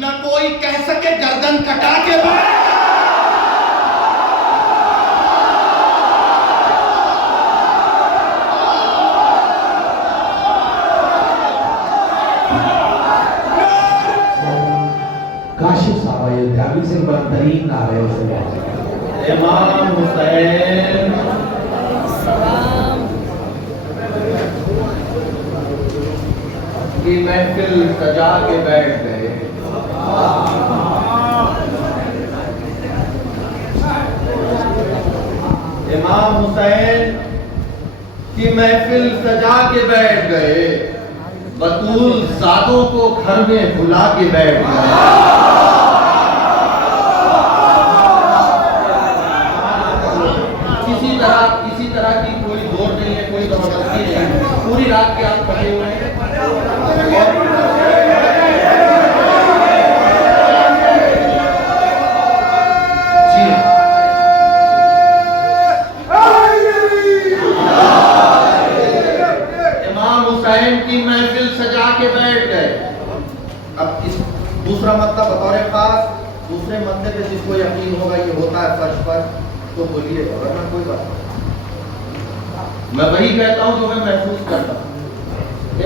न कोई कह सके गर्दन कटा के बैठ। काशिफ साहब अयोध्यावी से बदतरीन नारे से इमाम हुसैन की महफिल सजा के बैठ गए। इमाम हुसैन की महफिल सजा के बैठ गए। बतूल सादों को घर में बुला के बैठ गए। किसी तरह की कोई जोर नहीं है, कोई जबरदस्ती नहीं है। पूरी रात के आप पढ़े हुए हैं। जी इमाम हुसैन की महफिल सजा के बैठ गए। अब इस दूसरा मतलब बतौर खास दूसरे मद्दे पे जिसको यकीन होगा ये होता है फर्श पर तो बोलिए, वरना कोई बात नहीं। मैं वही कहता हूं जो मैं महसूस करता हूं।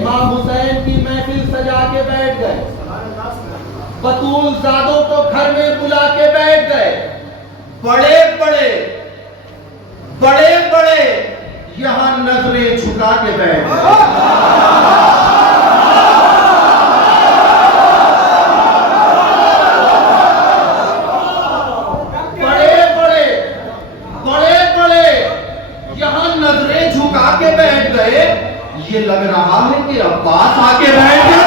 इमाम हुसैन की महफिल सजा के बैठ गए। बतूल ज़ादों को घर में बुला के बैठ गए। बड़े बड़े यहां नजरें झुका के बैठ गए। बैठ गए। ये लग रहा है कि अब्बास आके बैठ गए।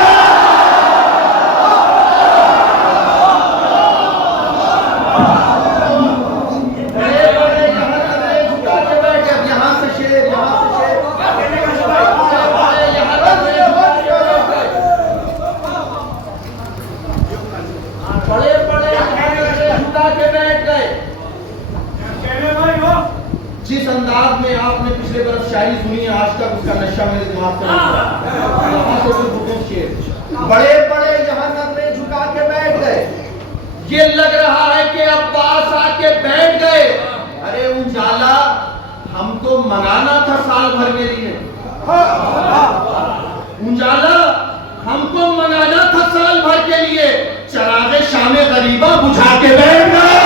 बड़े यहां नजरें झुका के बैठ गए। यहां से शेर, यहां से शेर, यहां नजरें झुका के बैठ गए। बड़े यहां नजरें झुका के बैठ गए। जिस अंदाज में आपने पिछले बरस शायरी सुनी है, आज तक उसका नशा मेरे दिमाग पर बड़े यहाँ नजरें झुका के बैठ गए। ये लग रहा है कि अब्बास आके बैठ गए। अरे उजाला हम तो मंगाना था साल भर के लिए। उजाला हमको मंगाना था साल भर के लिए। चरागे शामे गरीबा बुझा के बैठ गए।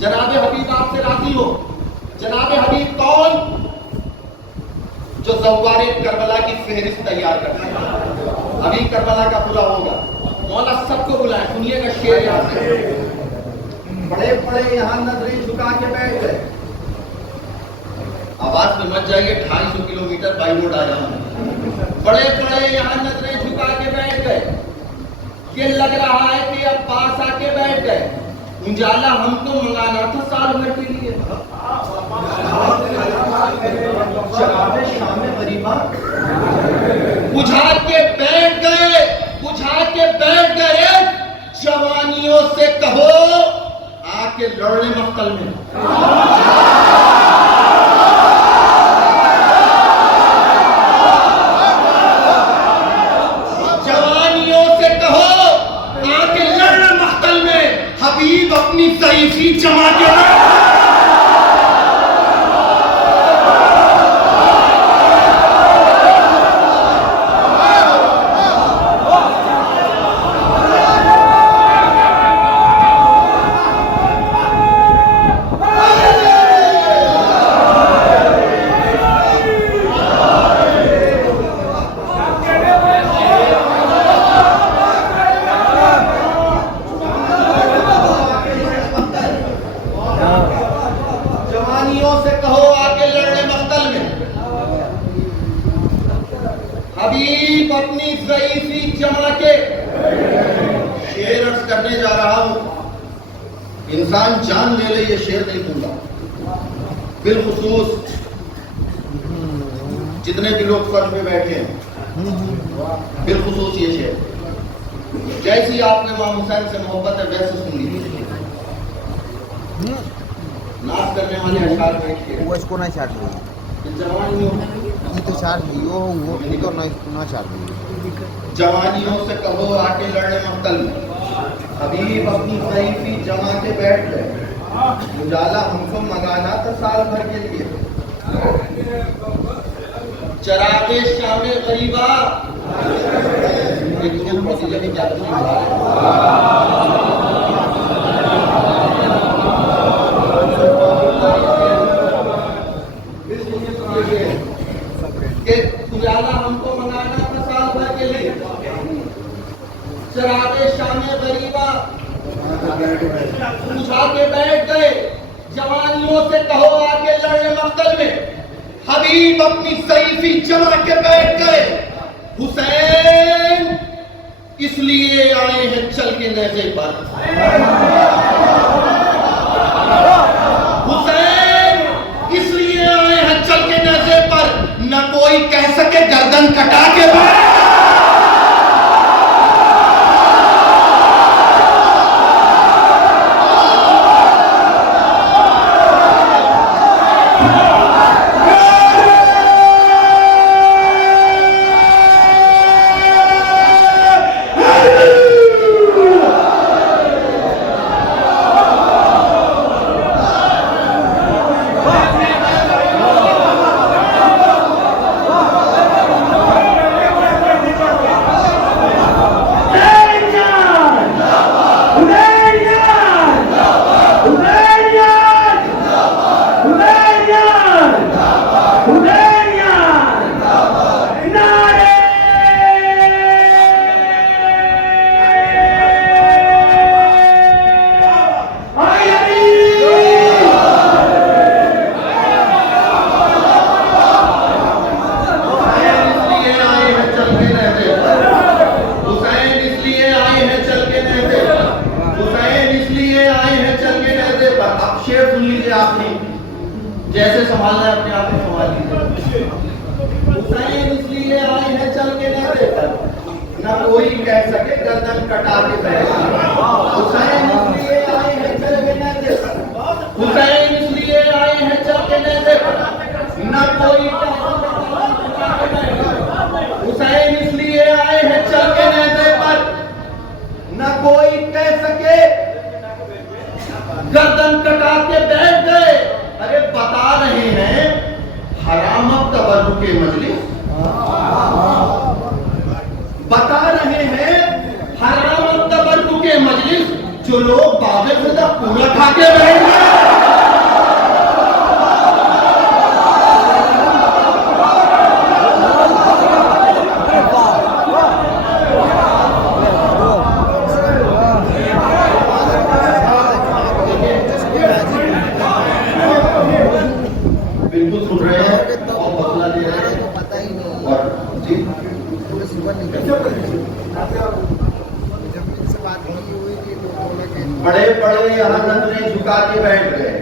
जनाबे हबीब आपसे राजी हो। जनाबे हबीब कौन? जो ज़व्वारे करबला की फहरिस्त तैयार करते हैं। अभी करबला का पूरा होगा। मौला सबको बुलाए, सुनिएगा शेर यहाँ से। बड़े यहाँ नजरें झुका के बैठ गए। आवाज में मत जाइए, 250 किलोमीटर बाई रोड आ जाऊंगा। बड़े यहाँ नजरें झुका के बैठ गए। ये लग रहा है कि अब पास आके बैठ गए। उजाला हमको मंगाना था साल भर के लिए। बुझा के बैठ गए। जवानियों से कहो आके लड़ने मक्तल में। हबीब अपनी ज़ईफ़ी जमा के हबीब अपनी ज़ईफ़ी जमा के शेर अर्ज करने जा रहा हूं, इंसान जान ले ले, ये शेर नहीं दूंगा। बिलखुसूस जितने भी लोग फर्श पे बैठे हैं, बिलखुसूस ये शेर, जैसी आपने इमाम हुसैन से मोहब्बत है वैसे सुन लीजिए। नाच करने वाले अशार बैठिए, वो इसको ना छाट रही जवानियों ये तो छाट रही वो तो ना छाट रही जवानियों से कहो आके लड़ने मक्तल में, हबीब अपनी ज़ईफ़ी जमा के बैठ गए, उजाला हमको मंगाना था साल भर के लिए, चरागे शामे गरीबा उजाला हमको मंगाना था साल भर के लिए, चरागे शामे गरीबा उठा के बैठ गए, जवानियों से कहो आके लड़ने मक्तल में, हबीब अपनी ज़ईफ़ी जमा के बैठ गए, हुसैन इसलिए आए हैं चल के नेज़े पर, हुसैन इसलिए आए हैं चल के नेज़े पर, न कोई कह सके गर्दन कटा के बैठ। जैसे संभालना है अपने आप में संभाल लीजिए। हुसैन इसलिए आए हैं चल के नेज़े पर, न कोई कह सके गर्दन कटा के बैठ। हुसैन इसलिए आए हैं चल के नेज़े पर, हुसैन इसलिए आए हैं चल के नेज़े पर, न कोई कह सके गर्दन कटा के बैठ। हुसैन इसलिए आए हैं चल के नेज़े पर, न कोई कह सके गर्दन कटा के बैठ गए। अरे बता रहे हैं हराम तबर्रुके मजलिस, बता रहे हैं हराम तबर्रुके मजलिस, जो लोग बाबे खुदा पूरा खा के बैठ गए। बिल्कुल सुन रहे हैं और बदला दे रहे हैं, पता ही नहीं और जी से बात की हुई कि बड़े बड़े यहाँ नजरें झुका के बैठ गए,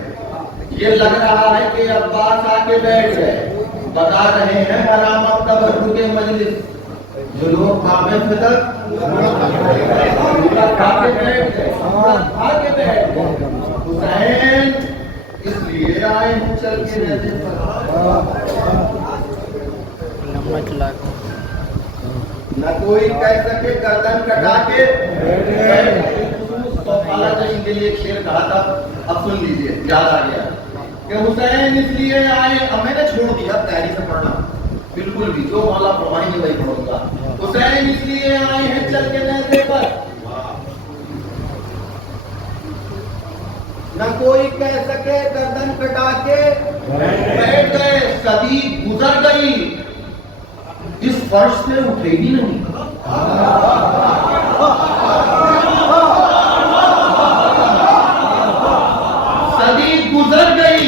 ये लग रहा है कि अब्बास आके बैठ गए। बता रहे हैं हराम तबर्रुके मजलिस, जो लोग बाबे फितर खा के बैठ गए, खा के बैठ गए। हुसैन इसलिए आए हैं चल के नेज़े पर, न कोई कह सके गर्दन कटा के। तो पाला जश्न के लिए एक शेर कहा था, अब सुन लीजिए, याद आ गया कि हुसैन इसलिए आए। अब मैंने छोड़ दिया तैयारी से पढ़ना, बिल्कुल भी जो मौला फरमाएंगे वही पढ़ूंगा। हुसैन इसलिए आए हैं चल के नेज़े पर, न कोई कह सके गर्दन कटा के बैठ गए। सदी गुजर गई, इस फर्श से उठेगी नहीं। सदी गुजर गई,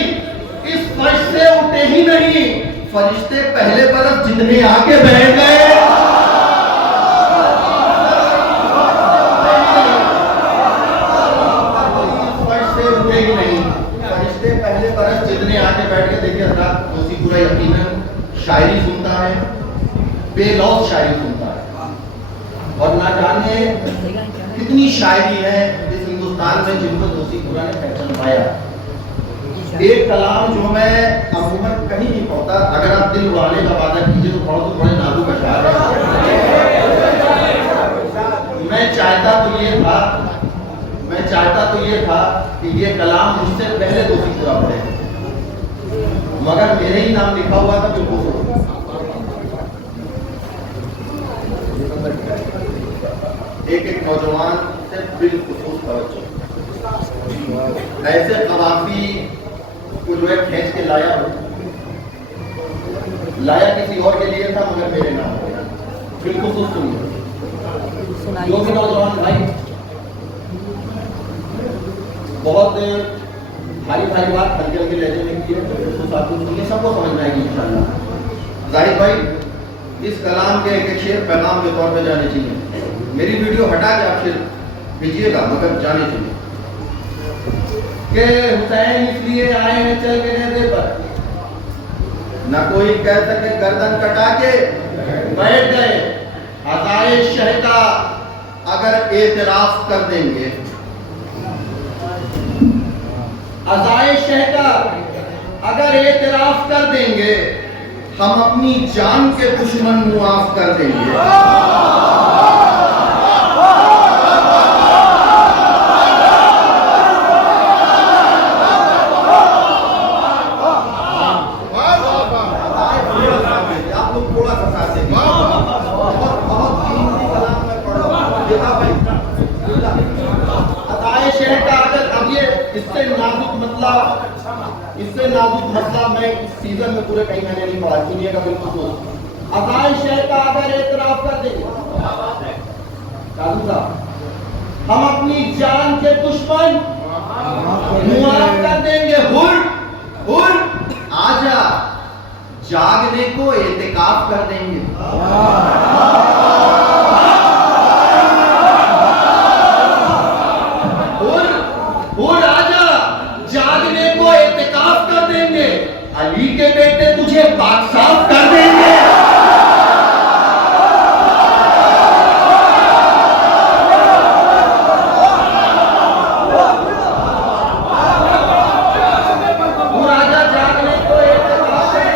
इस फर्श से उठे ही नहीं। फरिश्ते पहले बरस जितने आके बैठ गए, जाने कितनी शायरी है इस हिंदुस्तान में जिनको दोषी खुदा ने पहचान पाया। एक कलाम जो मैं अमूमन कहीं नहीं पढ़ता, अगर आप दिल उड़ाने का वादा कीजिए तो पढ़ो, तो बड़े नाजुक अशआर है। मैं चाहता तो ये था कि ये कलाम मुझसे पहले दोषी खुदा पढ़े, मगर मेरे ही नाम लिखा हुआ था बिल्कुल। एक नौजवान से बिलखुसूस तवज्जो, ऐसे कवाफी को जो है खींच के लाया किसी और के लिए था, मगर मेरे नाम हो गया। बिलखुसूस सुनिए, जो भी नौजवान भाई बहुत भारी बात हल्के हल्के लहजे में की है, तो सबको समझ में आएगी इंशाल्लाह। जाहिद भाई, इस कलाम के एक शेर पैगाम के तौर पे जाने चाहिए। मेरी वीडियो हटा के आप शेर भेजिएगा, मगर जाने चाहिए कि हुसैन इसलिए आए हैं चल के नेज़े पर, न कोई कह सके गर्दन कटा के बैठ गए। अज़ाए शह का अगर एतराफ कर देंगे, अज़ाए शह का अगर एतराफ कर देंगे, हम अपनी जान के दुश्मन मुआफ कर देंगे। आप लोग थोड़ा सा साथ देंगे, बहुत कीमती कलाम में पढ़ो। अज़ाए शह का अगर, अब ये इससे नाजुक मसला मैं इस सीजन में पूरे कहीं मैंने नहीं पढ़ा, सुनिएगा बिल्कुल। अज़ाए शह का अगर एतराफ कर देंगे, काजू साहब, हम अपनी जान के दुश्मन मुआफ कर देंगे। हुर आजा, जागने को एतिकाफ कर देंगे। हुर आजा, जागने को एतिकाफ कर देंगे। अली के बेटे तुझे पाक साफ कर देंगे। हुर आजा, जागने को एतिकाफ कर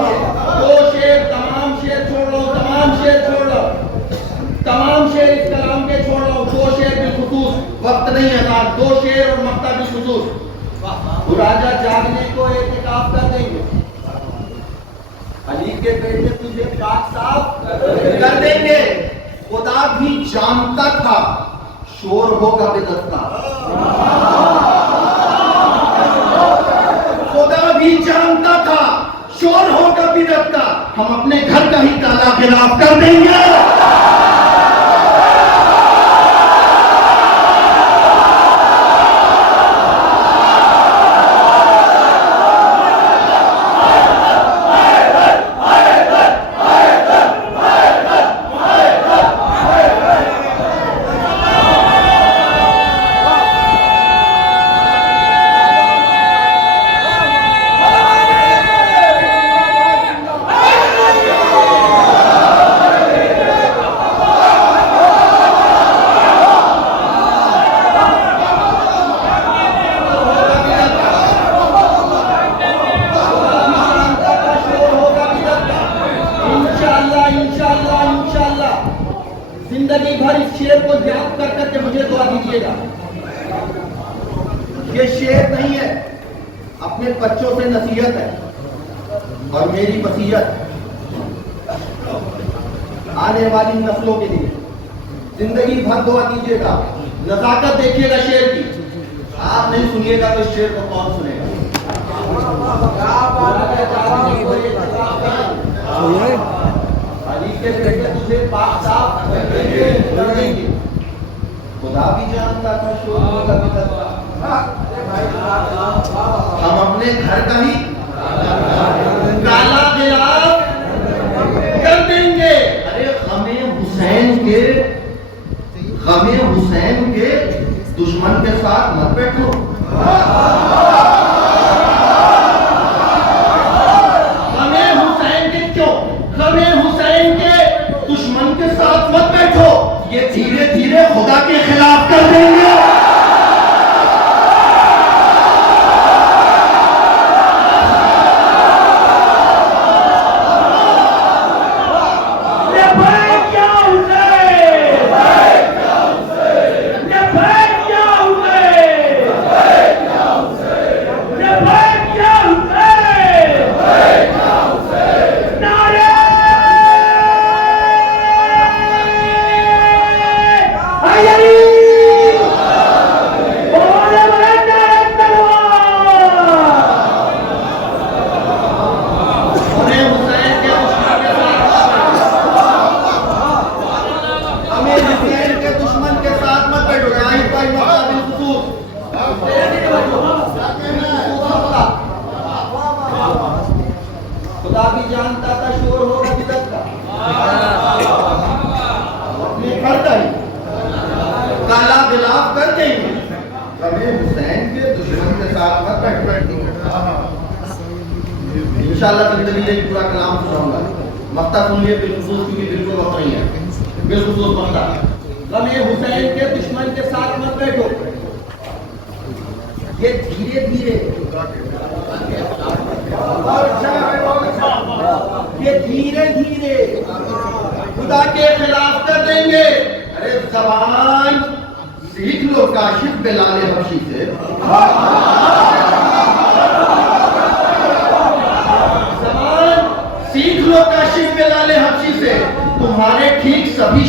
देंगे। दो शेर, तमाम शेर छोड़ लो, तमाम शेर इस कलाम के छोड़ लो। दो शेर बिलखुसूस, वक्त नहीं है साथ, दो शेर और मक्ता बिलखुसूस। राजा जागने को एतिकाफ कर देंगे। अली के बेटे तुझे पाक साफ कर देंगे। खुदा भी जानता था शोर होगा बिदअत का, खुदा भी जानता था शोर होगा बिदअत का। हम अपने घर का ही ताला खिलाफ कर देंगे। जिंदगी भर इस शेर को याद कर करके मुझे दुआ दीजिएगा। ये शेर नहीं है, अपने बच्चों से नसीहत है और मेरी वसीयत आने वाली नस्लों के लिए। जिंदगी भर दुआ दीजिएगा, नजाकत देखिएगा शेर की। आप नहीं सुनिएगा तो इस शेर को कौन सुनेगा? अली के बेटे तुझे पाक साफ कर देंगे। खुदा भी जानता था शोर होगा बिदअत का। हम अपने घर का ही काला खिलाफ कर देंगे। अरे गमे हुसैन के दुश्मन के साथ मत बैठो। उन्हें हुसैन के दुश्मन के साथ अमीर हुसैन के दुश्मन के साथ मत बैठो। यहाँ पर मक्ता बिलखुसूस खुदा भी जानता था शोर होगा बिदत का, अपने घर का ही काला गिलाफ कर देंगे। हमें हुसैन के दुश्मन के साथ मत बैठो। इंशाअल्लाह जिंदगी में पूरा कलाम सुनाऊंगा। मक्ता सुनिए बिलखुसूस, क्योंकि बिल्कुल वक्त नहीं है। बिलखुसूस मक्ता, हमें हुसैन के दुश्मन के साथ मत बैठो। ये धीरे धीरे खुदा के खिलाफ कर देंगे। अरे जबान सीख लो काशिफ बिलाल हबशी से। जबान सीख लो काशिफ बिलाल हबशी से। तुम्हारे ठीक सभी